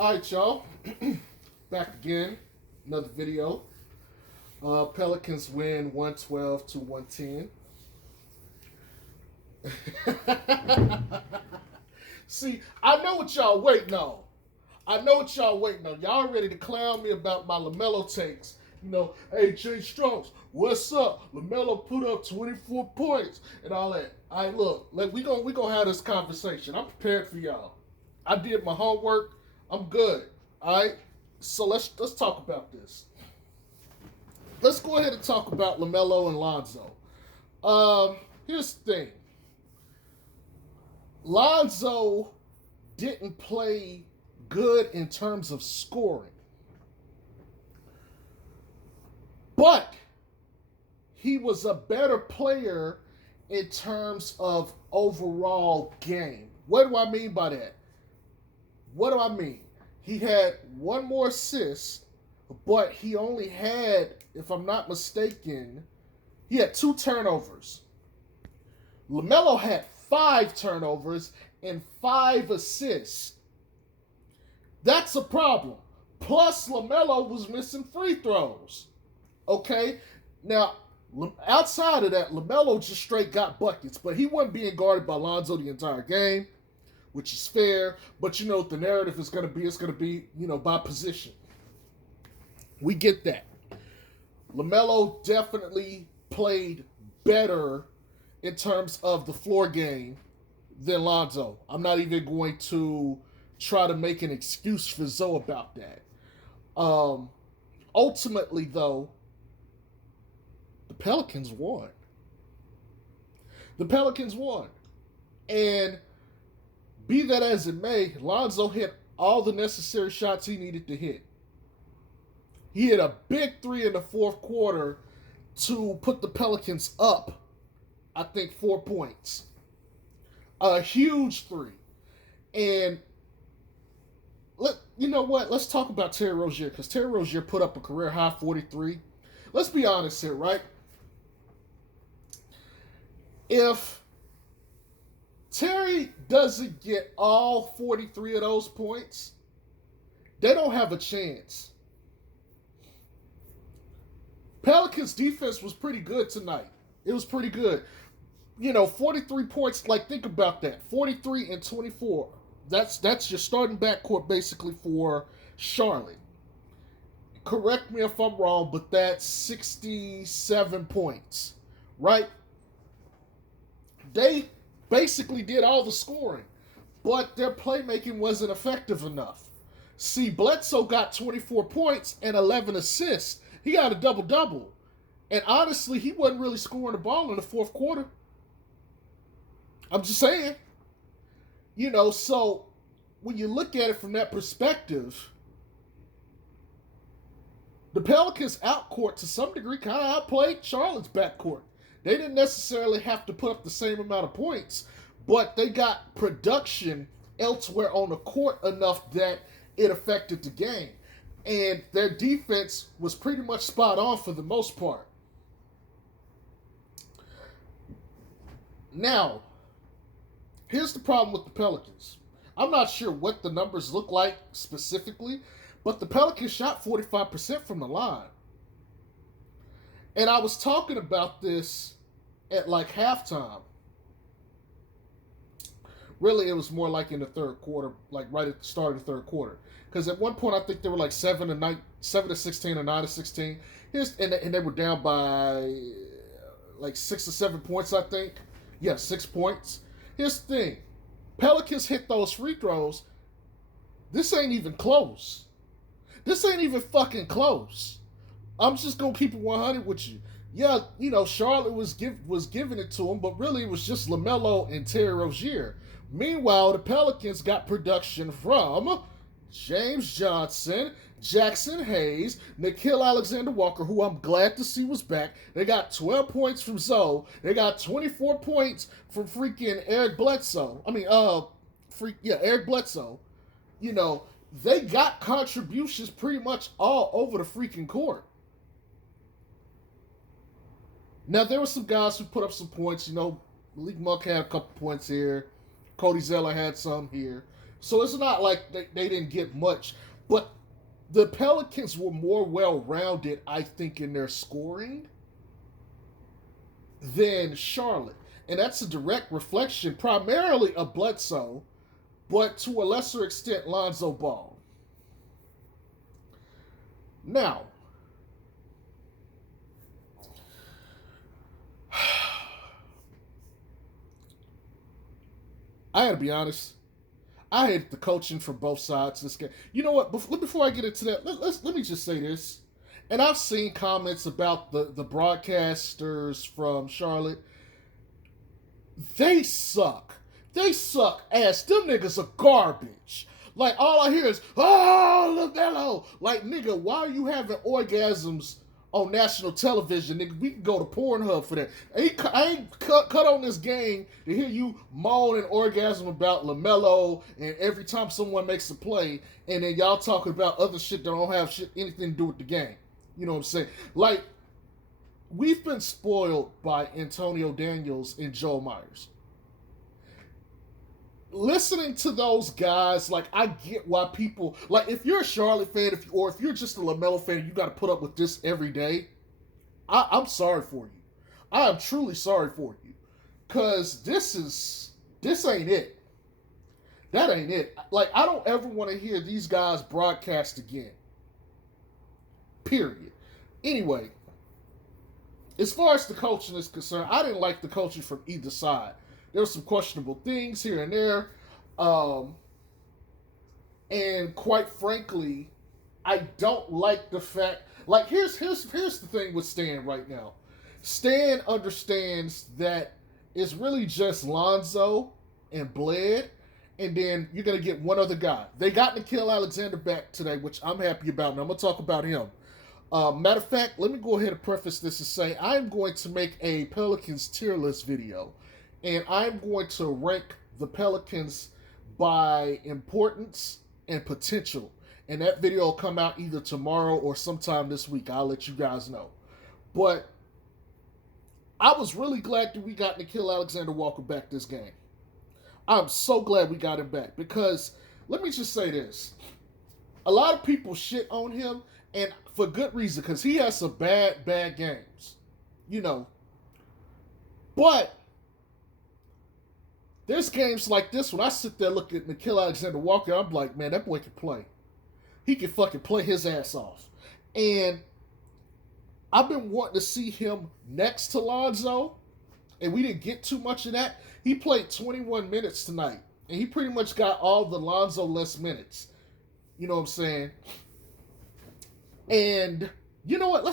All right, y'all. Back again. Another video. Pelicans win 112 to 110. See, I know what y'all waiting on. Y'all ready to clown me about my Lamelo takes. Hey, Jay Strokes, what's up? Lamelo put up 24 points and all that. All right, look, we gonna have this conversation. I'm prepared for y'all. I did my homework. I'm good. All right. So let's talk about this. Let's go ahead and talk about Lamelo and Lonzo. Here's the thing. Lonzo didn't play good in terms of scoring, but he was a better player in terms of overall game. What do I mean by that? What do I mean? He had one more assist, but he only had, if I'm not mistaken, he had 2 turnovers. LaMelo had 5 turnovers and 5 assists. That's a problem. Plus, LaMelo was missing free throws. Okay? Now, outside of that, LaMelo just straight got buckets, but he wasn't being guarded by Lonzo the entire game, which is fair. But you know what the narrative is going to be? It's going to be, by position. We get that. LaMelo definitely played better in terms of the floor game than Lonzo. I'm not even going to try to make an excuse for Zoe about that. Ultimately, though, the Pelicans won. And be that as it may, Lonzo hit all the necessary shots he needed to hit. He hit a big 3 in the fourth quarter to put the Pelicans up, I think, 4 points. A huge 3. And you know what? Let's talk about Terry Rozier, because Terry Rozier put up a career high 43. Let's be honest here, right? If Terry doesn't get all 43 of those points, they don't have a chance. Pelicans defense was pretty good tonight. It was pretty good. 43 points, think about that. 43 and 24. That's your starting backcourt basically for Charlotte. Correct me if I'm wrong, but that's 67 points, right? They basically did all the scoring, but their playmaking wasn't effective enough. See, Bledsoe got 24 points and 11 assists. He got a double-double. And honestly, he wasn't really scoring the ball in the fourth quarter. I'm just saying. So when you look at it from that perspective, the Pelicans' outcourt to some degree kind of outplayed Charlotte's backcourt. They didn't necessarily have to put up the same amount of points, but they got production elsewhere on the court enough that it affected the game. And their defense was pretty much spot on for the most part. Now, here's the problem with the Pelicans. I'm not sure what the numbers look like specifically, but the Pelicans shot 45% from the line. And I was talking about this at halftime. Really, it was more in the third quarter, right at the start of the third quarter. Because at one point, I think they were 7 to 16 or 9 to 16. And they were down by 6 or 7 points, I think. Yeah, 6 points. Here's the thing. Pelicans hit those free throws. This ain't even close. This ain't even fucking close. I'm just going to keep it 100 with you. Yeah, Charlotte was giving it to him, but really it was just LaMelo and Terry Rozier. Meanwhile, the Pelicans got production from James Johnson, Jackson Hayes, Nickeil Alexander-Walker, who I'm glad to see was back. They got 12 points from Zoe. They got 24 points from freaking Eric Bledsoe. Eric Bledsoe. They got contributions pretty much all over the freaking court. Now, there were some guys who put up some points. Malik Monk had a couple points here. Cody Zeller had some here. So it's not like they didn't get much. But the Pelicans were more well-rounded, I think, in their scoring than Charlotte. And that's a direct reflection primarily of Bledsoe, but to a lesser extent, Lonzo Ball. Now, I gotta be honest. I hate the coaching from both sides this game. You know what? Before I get into that, let me just say this. And I've seen comments about the broadcasters from Charlotte. They suck. They suck ass. Them niggas are garbage. Like, all I hear is, oh, Lamelo. Like, nigga, why are you having orgasms on national television, nigga? We can go to Pornhub for that. I ain't cut on this game to hear you moan and orgasm about LaMelo and every time someone makes a play, and then y'all talking about other shit that don't have anything to do with the game. You know what I'm saying? Like, we've been spoiled by Antonio Daniels and Joel Myers. Listening to those guys, like, I get why people, like, if you're a Charlotte fan, or if you're just a LaMelo fan, you got to put up with this every day. I'm sorry for you. I am truly sorry for you, cause this ain't it. That ain't it. Like, I don't ever want to hear these guys broadcast again. Period. Anyway, as far as the coaching is concerned, I didn't like the coaching from either side. There were some questionable things here and there. And quite frankly, I don't like the fact, like, here's the thing with Stan right now. Stan understands that it's really just Lonzo and Bled, and then you're going to get one other guy. They got Nickeil Alexander back today, which I'm happy about, and I'm going to talk about him. Matter of fact, let me go ahead and preface this and say I'm going to make a Pelicans tier list video. And I'm going to rank the Pelicans by importance and potential. And that video will come out either tomorrow or sometime this week. I'll let you guys know. But I was really glad that we got Nickeil Alexander Walker back this game. I'm so glad we got him back. Because, let me just say this. A lot of people shit on him, and for good reason. Because he has some bad games. You know. But there's games like this when I sit there looking at Nickeil Alexander Walker, I'm like, man, that boy can play. He can fucking play his ass off. And I've been wanting to see him next to Lonzo, and we didn't get too much of that. He played 21 minutes tonight, and he pretty much got all the Lonzo-less minutes. You know what I'm saying? And you know what?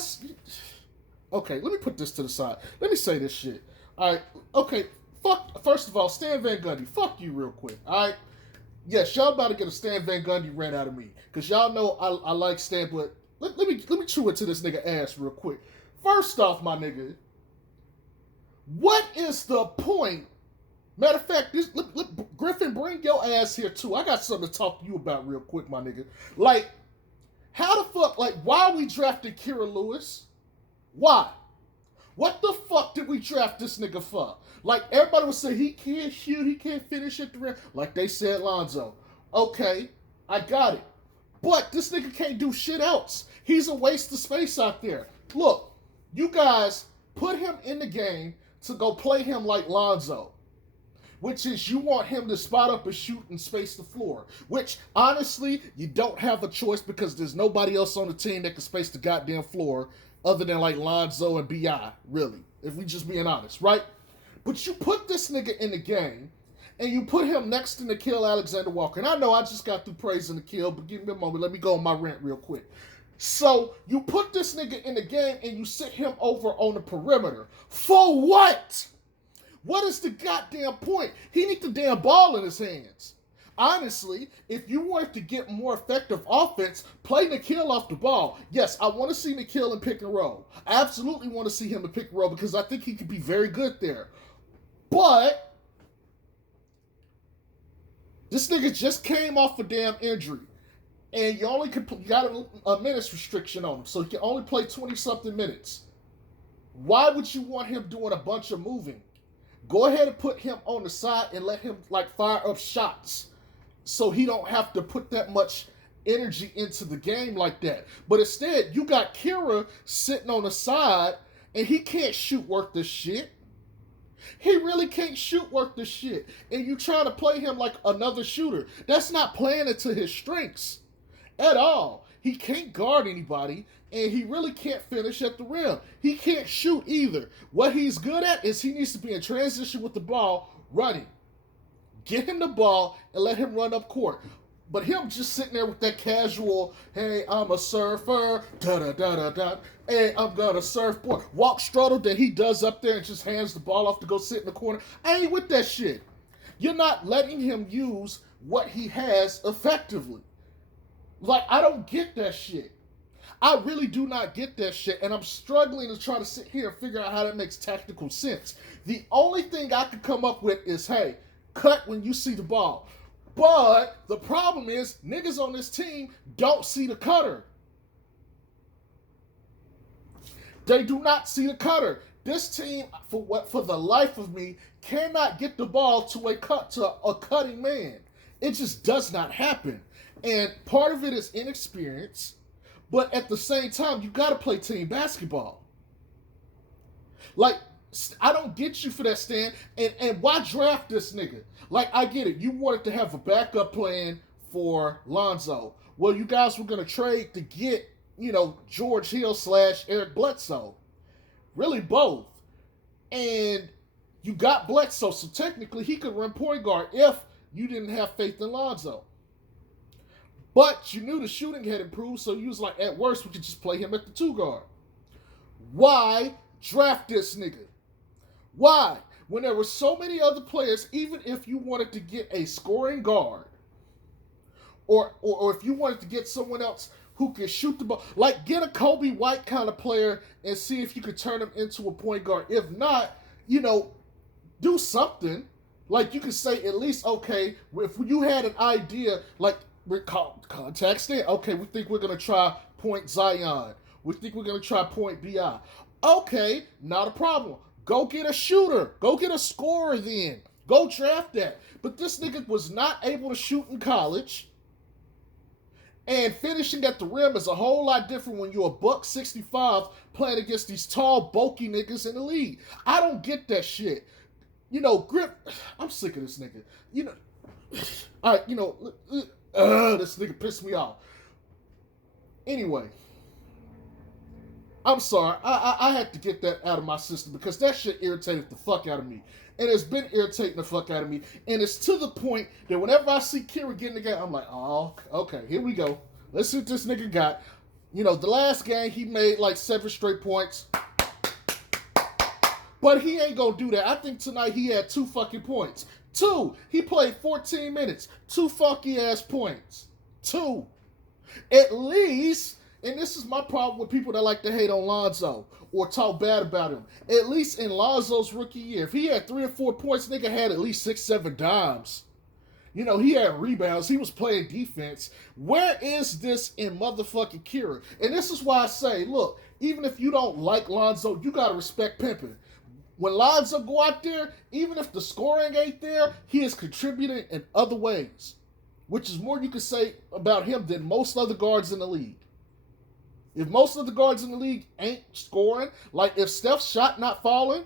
Okay, let me put this to the side. Let me say this shit. All right, okay. First of all, Stan Van Gundy, fuck you real quick, all right? Yes, y'all about to get a Stan Van Gundy rant out of me, because y'all know I like Stan, but let me chew into this nigga ass real quick. First off, my nigga, what is the point? Matter of fact, Griffin, bring your ass here too. I got something to talk to you about real quick, my nigga. Like, how the fuck, like, why we drafted Kira Lewis? Why? What the fuck did we draft this nigga for? Like, everybody would say, he can't shoot, he can't finish at the rim. Like they said Lonzo. Okay, I got it. But this nigga can't do shit else. He's a waste of space out there. Look, you guys put him in the game to go play him like Lonzo. Which is, you want him to spot up and shoot and space the floor. Which, honestly, you don't have a choice because there's nobody else on the team that can space the goddamn floor other than like Lonzo and B.I., really. If we just being honest, right? But you put this nigga in the game, and you put him next to Nickeil Alexander Walker. And I know I just got through praising Nickeil, but give me a moment. Let me go on my rant real quick. So, you put this nigga in the game, and you sit him over on the perimeter. For what? What is the goddamn point? He needs the damn ball in his hands. Honestly, if you want to get more effective offense, play Nickeil off the ball. Yes, I want to see Nickeil in pick and roll. I absolutely want to see him in pick and roll because I think he could be very good there. But this nigga just came off a damn injury. And you only got a minutes restriction on him. So he can only play 20-something minutes. Why would you want him doing a bunch of moving? Go ahead and put him on the side and let him, like, fire up shots. so he don't have to put that much energy into the game like that. But instead, you got Kira sitting on the side, and he can't shoot worth the shit. He really can't shoot worth the shit. And you trying to play him like another shooter. That's not playing into his strengths at all. He can't guard anybody, and he really can't finish at the rim. He can't shoot either. What he's good at is he needs to be in transition with the ball, running. Get him the ball and let him run up court. But him just sitting there with that casual, hey, I'm a surfer, da-da-da-da-da, hey, I'm gonna surfboard, walk struggle that he does up there and just hands the ball off to go sit in the corner. I ain't with that shit. You're not letting him use what he has effectively. Like, I don't get that shit. I really do not get that shit, and I'm struggling to try to sit here and figure out how that makes tactical sense. The only thing I could come up with is, hey, cut when you see the ball. But the problem is, niggas on this team don't see the cutter. They do not see the cutter. This team, for the life of me, cannot get the ball to a cutting man. It just does not happen. And part of it is inexperience, but at the same time, you got to play team basketball. Like, I don't get you for that, Stan. And why draft this nigga? Like, I get it. You wanted to have a backup plan for Lonzo. Well, you guys were going to trade to get, George Hill / Eric Bledsoe. Really both. And you got Bledsoe, so technically he could run point guard if you didn't have faith in Lonzo. But you knew the shooting had improved, so you was like, at worst, we could just play him at the 2 guard. Why draft this nigga? Why? When there were so many other players, even if you wanted to get a scoring guard, or if you wanted to get someone else who can shoot the ball, like get a Kobe White kind of player and see if you could turn him into a point guard. If not, do something. Like you could say at least, okay, if you had an idea, like contact Stan. Okay, we think we're going to try point Zion. We think we're going to try point BI. Okay, not a problem. Go get a shooter. Go get a scorer then. Go draft that. But this nigga was not able to shoot in college. And finishing at the rim is a whole lot different when you're a $165 playing against these tall, bulky niggas in the league. I don't get that shit. Grip, I'm sick of this nigga. All right, this nigga pissed me off. Anyway. I'm sorry. I had to get that out of my system because that shit irritated the fuck out of me. And it's been irritating the fuck out of me. And it's to the point that whenever I see Kira getting the game, I'm like, oh, okay, here we go. Let's see what this nigga got. The last game he made like 7 straight points. But he ain't gonna do that. I think tonight he had 2 fucking points. 2. He played 14 minutes. 2 funky ass points. 2. At least... And this is my problem with people that like to hate on Lonzo or talk bad about him. At least in Lonzo's rookie year, if he had 3 or 4 points, nigga had at least 6, 7 dimes. He had rebounds. He was playing defense. Where is this in motherfucking Kira? And this is why I say, look, even if you don't like Lonzo, you got to respect pimping. When Lonzo go out there, even if the scoring ain't there, he is contributing in other ways, which is more you can say about him than most other guards in the league. If most of the guards in the league ain't scoring, like if Steph's shot not falling,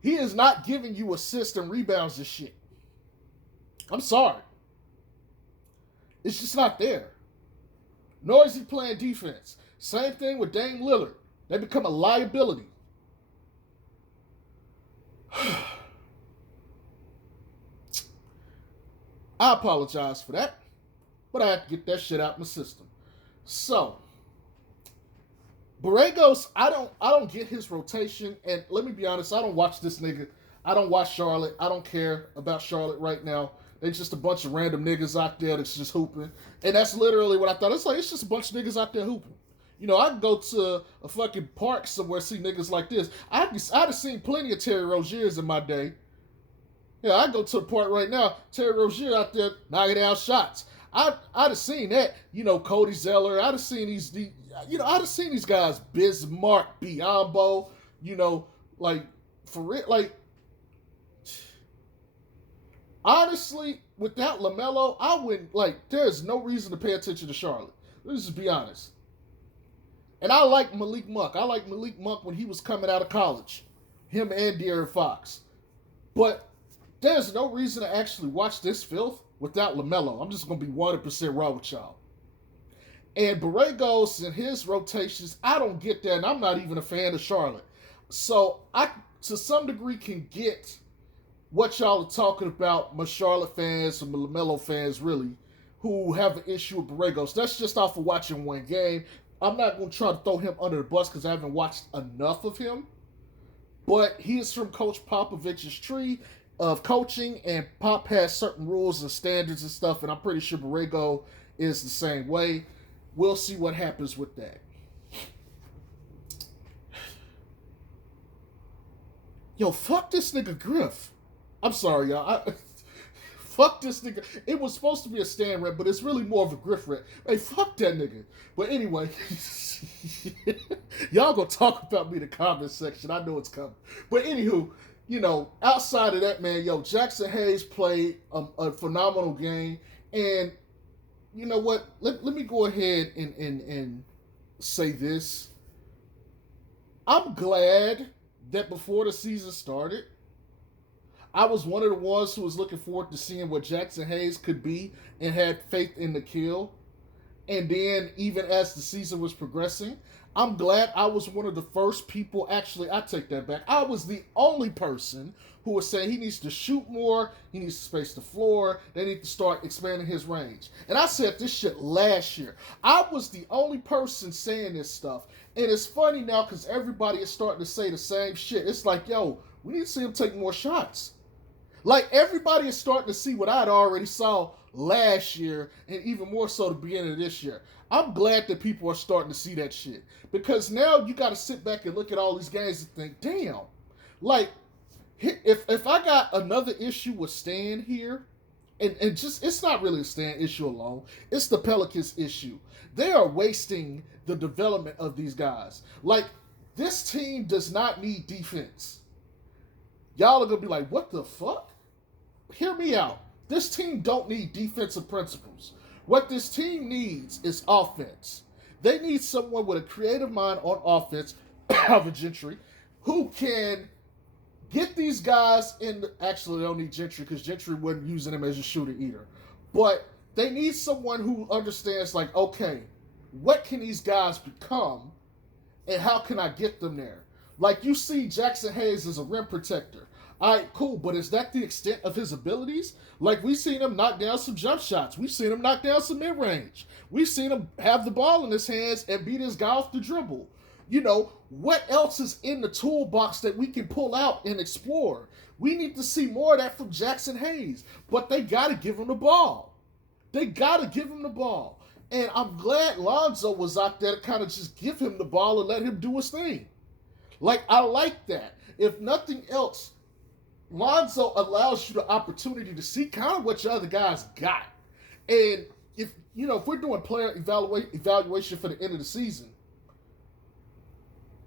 he is not giving you assists and rebounds and shit. I'm sorry. It's just not there. Nor is he playing defense. Same thing with Dame Lillard. They become a liability. I apologize for that, but I had to get that shit out of my system. So, Borregos, I don't get his rotation, and let me be honest, I don't watch this nigga. I don't watch Charlotte. I don't care about Charlotte right now. They're just a bunch of random niggas out there that's just hooping. And that's literally what I thought. It's just a bunch of niggas out there hooping. I can go to a fucking park somewhere, see niggas like this. I'd have seen plenty of Terry Roziers in my day. Yeah, I go to the park right now, Terry Rozier out there knocking down shots. I'd have seen that, Cody Zeller. I'd have seen I'd have seen these guys, Bismarck, Biombo, like, for real, like, Honestly, without Lamelo, I wouldn't like. There's no reason to pay attention to Charlotte. Let's just be honest. And I like Malik Monk. I like Malik Monk when he was coming out of college. Him and De'Aaron Fox. But there's no reason to actually watch this filth without Lamelo. I'm just gonna be 100% raw with y'all. And Borregos and his rotations, I don't get that, and I'm not even a fan of Charlotte. So I, to some degree, can get what y'all are talking about, my Charlotte fans and my LaMelo fans, really, who have an issue with Borregos. That's just off of watching one game. I'm not going to try to throw him under the bus because I haven't watched enough of him. But he is from Coach Popovich's tree of coaching, and Pop has certain rules and standards and stuff, and I'm pretty sure Borrego is the same way. We'll see what happens with that. Yo, fuck this nigga Griff. I'm sorry, y'all. Fuck this nigga. It was supposed to be a Stan rap, but it's really more of a Griff rap. Hey, fuck that nigga. But anyway, y'all gonna talk about me in the comment section. I know it's coming. But anywho, outside of that, man, yo, Jackson Hayes played a phenomenal game. And you know what? Let me go ahead and say this. I'm glad that before the season started, I was one of the ones who was looking forward to seeing what Jackson Hayes could be and had faith in the kill. And then, even as the season was progressing, I'm glad I was one of the first people. Actually, I take that back. I was the only person who was saying he needs to shoot more, he needs to space the floor, they need to start expanding his range. And I said this shit last year. I was the only person saying this stuff. And it's funny now because everybody is starting to say the same shit. It's like, yo, we need to see him take more shots. Like, everybody is starting to see what I'd already saw last year, and even more so the beginning of this year. I'm glad that people are starting to see that shit. Because now you got to sit back and look at all these games and think, damn, like, if I got another issue with Stan here, and just, it's not really a Stan issue alone, it's the Pelicans issue. They are wasting the development of these guys. Like, this team does not need defense. Y'all are going to be like, what the fuck? Hear me out. This team don't need defensive principles. What this team needs is offense. They need someone with a creative mind on offense, Alvin Gentry, who can get these guys in. Actually, they don't need Gentry because Gentry wasn't using him as a shooter either. But they need someone who understands, like, okay, what can these guys become and how can I get them there? Like, you see Jackson Hayes as a rim protector. All right, cool, but is that the extent of his abilities? Like, we've seen him knock down some jump shots. We've seen him knock down some mid-range. We've seen him have the ball in his hands and beat his guy off the dribble. What else is in the toolbox that we can pull out and explore? We need to see more of that from Jackson Hayes, but they got to give him the ball. They got to give him the ball. And I'm glad Lonzo was out there to kind of just give him the ball and let him do his thing. Like, I like that. If nothing else, Lonzo allows you the opportunity to see kind of what your other guys got. And if we're doing player evaluation for the end of the season,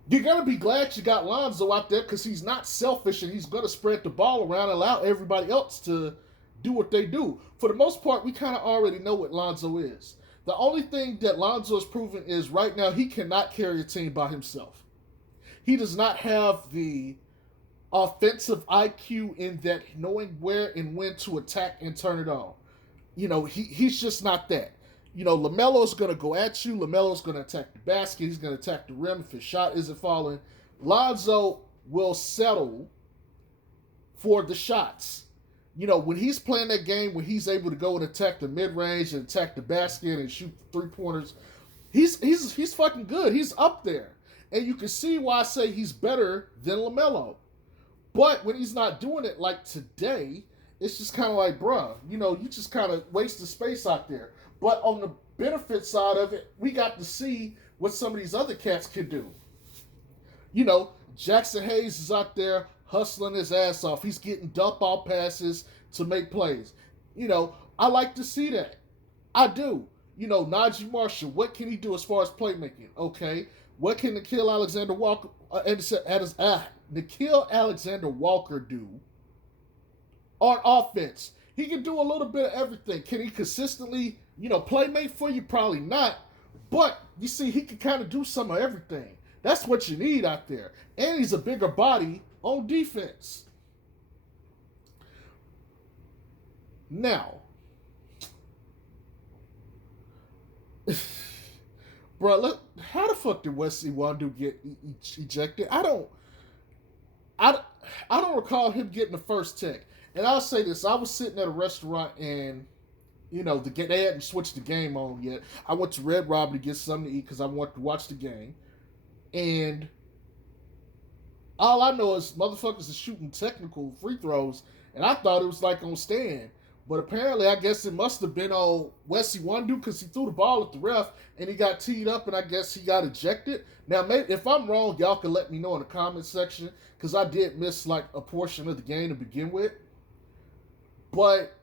you're going to be glad you got Lonzo out there because he's not selfish and he's going to spread the ball around and allow everybody else to do what they do. For the most part, we kind of already know what Lonzo is. The only thing that Lonzo has proven is right now he cannot carry a team by himself. He does not have the offensive IQ in that knowing where and when to attack and turn it on. He's just not that. LaMelo's going to go at you. LaMelo's going to attack the basket. He's going to attack the rim if his shot isn't falling. Lonzo will settle for the shots. When he's playing that game, when he's able to go and attack the mid-range and attack the basket and shoot three-pointers, he's fucking good. He's up there. And you can see why I say he's better than LaMelo. But when he's not doing it like today, it's just kind of like, bruh, you just kind of wasted space out there. But on the benefit side of it, we got to see what some of these other cats can do. Jackson Hayes is out there hustling his ass off. He's getting dump off passes to make plays. I like to see that. I do. Najee Marshall, what can he do as far as playmaking? Okay. What can Nickeil Alexander-Walker Nickeil Alexander-Walker do on offense? He can do a little bit of everything. Can he consistently, playmate for you? Probably not. But you see, he can kind of do some of everything. That's what you need out there. And he's a bigger body on defense. Now, bro, look, how the fuck did Wesley Wandu get ejected? I, I don't recall him getting the first tech. And I'll say this: I was sitting at a restaurant, and they hadn't switched the game on yet. I went to Red Robin to get something to eat because I wanted to watch the game, and all I know is motherfuckers are shooting technical free throws, and I thought it was like on stand. But apparently, I guess it must have been on Wesley Wandu because he threw the ball at the ref and he got teed up, and I guess he got ejected. Now, maybe if I'm wrong, y'all can let me know in the comment section because I did miss like a portion of the game to begin with. But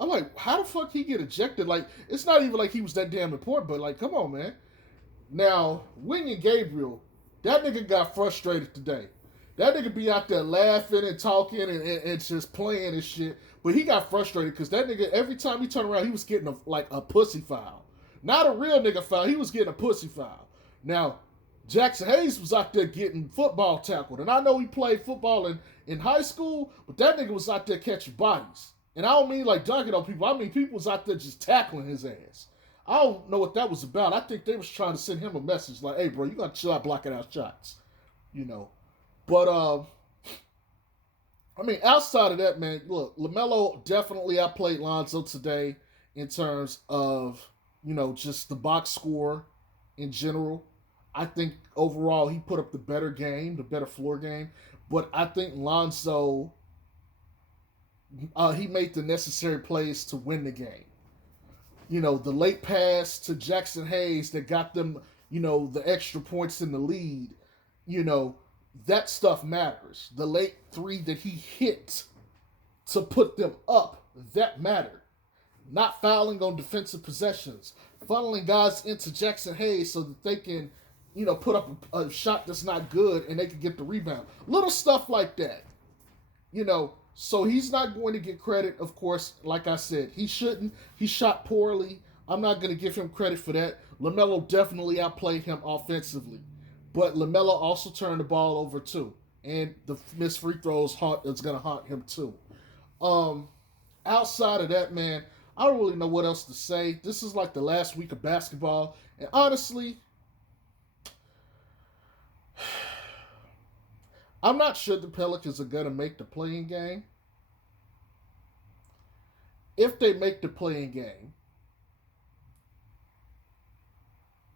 I'm like, how the fuck he get ejected? Like, it's not even like he was that damn important, but like, come on, man. Now, William Gabriel, that nigga got frustrated today. That nigga be out there laughing and talking and just playing and shit. But he got frustrated because that nigga, every time he turned around, he was getting a pussy foul. Not a real nigga foul. He was getting a pussy foul. Now, Jackson Hayes was out there getting football tackled. And I know he played football in high school, but that nigga was out there catching bodies. And I don't mean like dunking on people. I mean people was out there just tackling his ass. I don't know what that was about. I think they was trying to send him a message like, hey, bro, you got to chill out blocking out shots. But, I mean, outside of that, man, look, Lamelo definitely outplayed Lonzo today in terms of, just the box score in general. I think overall he put up the better game, the better floor game. But I think Lonzo, he made the necessary plays to win the game. The late pass to Jackson Hayes that got them, the extra points in the lead, that stuff matters. The late three that he hit to put them up, that mattered. Not fouling on defensive possessions, funneling guys into Jackson Hayes so that they can, put up a shot that's not good and they can get the rebound. Little stuff like that. So he's not going to get credit, of course, like I said. He shouldn't. He shot poorly. I'm not going to give him credit for that. LaMelo definitely outplayed him offensively. But LaMelo also turned the ball over too. And the missed free throws is going to haunt him too. Outside of that, man, I don't really know what else to say. This is like the last week of basketball. And honestly, I'm not sure the Pelicans are going to make the play-in game. If they make the play-in game,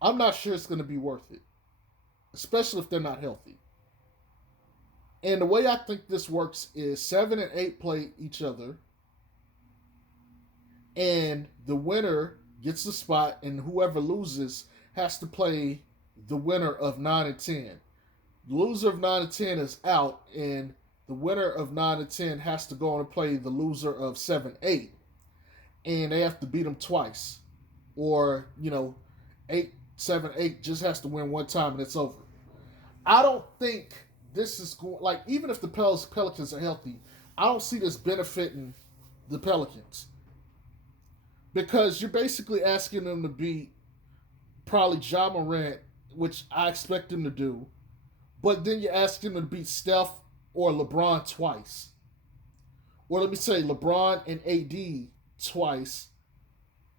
I'm not sure it's going to be worth it. Especially if they're not healthy. And the way I think this works is 7 and 8 play each other. And the winner gets the spot, and whoever loses has to play the winner of 9 and 10. The loser of 9 and 10 is out, and the winner of 9 and 10 has to go on and play the loser of 7 8. And they have to beat them twice. Or, 8 7 8 just has to win one time and it's over. I don't think this is going, like, even if the Pelicans are healthy, I don't see this benefiting the Pelicans. Because you're basically asking them to beat probably Ja Morant, which I expect them to do, but then you're asking them to beat Steph or LeBron twice. Or let me say LeBron and AD twice,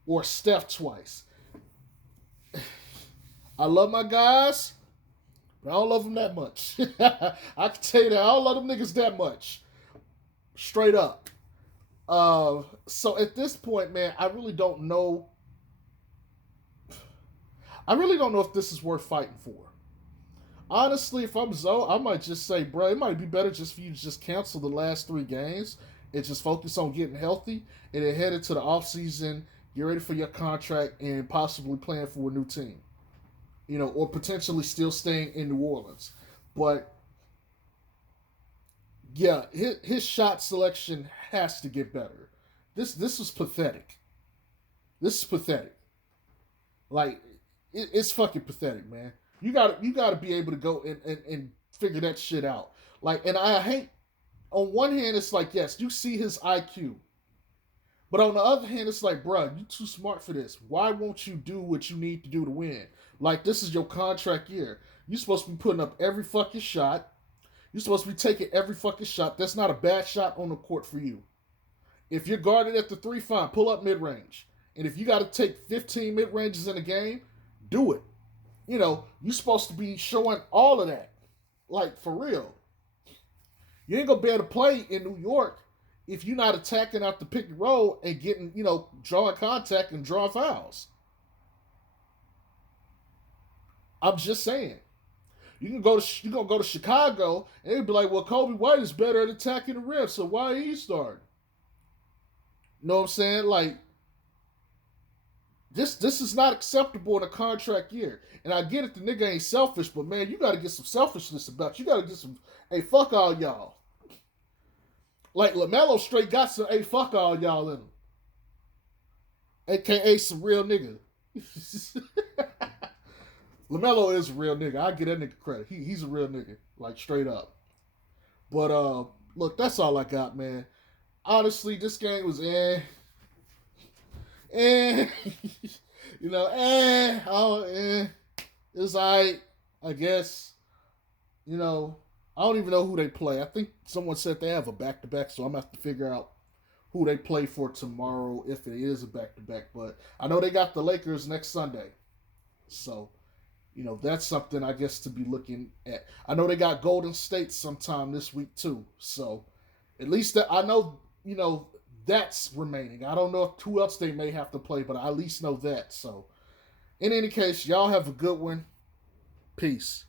or Steph twice. I love my guys, but I don't love them that much. I can tell you that. I don't love them niggas that much. Straight up. So at this point, man, I really don't know. I really don't know if this is worth fighting for. Honestly, if I'm Zoe, I might just say, bro, it might be better just for you to just cancel the last 3 games and just focus on getting healthy and then head into the offseason, get ready for your contract, and possibly plan for a new team. Or potentially still staying in New Orleans. But, yeah, his shot selection has to get better. This is pathetic. This is pathetic. Like, it's fucking pathetic, man. You gotta be able to go and figure that shit out. Like, and I hate, on one hand, it's like, yes, you see his IQ. But on the other hand, it's like, bro, you too smart for this. Why won't you do what you need to do to win? Like, this is your contract year. You're supposed to be putting up every fucking shot. You're supposed to be taking every fucking shot. That's not a bad shot on the court for you. If you're guarded at the three, fine, pull up mid range. And if you got to take 15 mid ranges in a game, do it. You're supposed to be showing all of that. Like, for real. You ain't going to be able to play in New York if you're not attacking out the pick and roll and getting, drawing contact and drawing fouls. I'm just saying. You're gonna go to Chicago and they'd be like, well, Kobe White is better at attacking the rim, so why he starting? You know what I'm saying? Like, this is not acceptable in a contract year. And I get it, the nigga ain't selfish, but man, you gotta get some selfishness about you. You gotta get some, hey, fuck all y'all. Like, Lamelo straight got some, hey, fuck all y'all in him. AKA some real nigga. Lamelo is a real nigga. I give that nigga credit. He's a real nigga, like, straight up. But look, that's all I got, man. Honestly, this game was eh. It's alright, I guess. I don't even know who they play. I think someone said they have a back-to-back, so I'm going to have to figure out who they play for tomorrow if it is a back-to-back. But I know they got the Lakers next Sunday. So, that's something I guess to be looking at. I know they got Golden State sometime this week too. So, at least I know, that's remaining. I don't know who else they may have to play, but I at least know that. So, in any case, y'all have a good one. Peace.